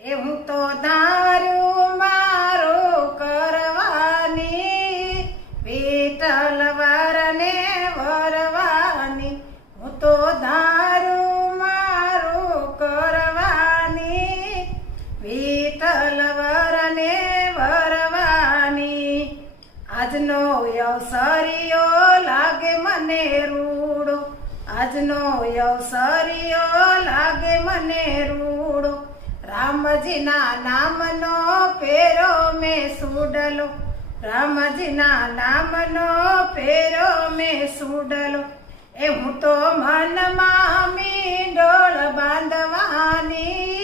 એ હું તો ધાર્યું મારું કરવાની, વિઠ્ઠલ વરને વરવાની. હું તો ધાર્યું મારું કરવાની, વિઠ્ઠલ વરને વરવાની. આજનો અવસરિયો લાગે મને રૂડો, આજનો અવસરિયો લાગે મને રૂડો. રામજીના નામનો ફેરો મેં સુડલો, રામજીના નામનો ફેરો મેં સુડલો. એ હું તો મનમાં મીંડોળ બાંધવાની,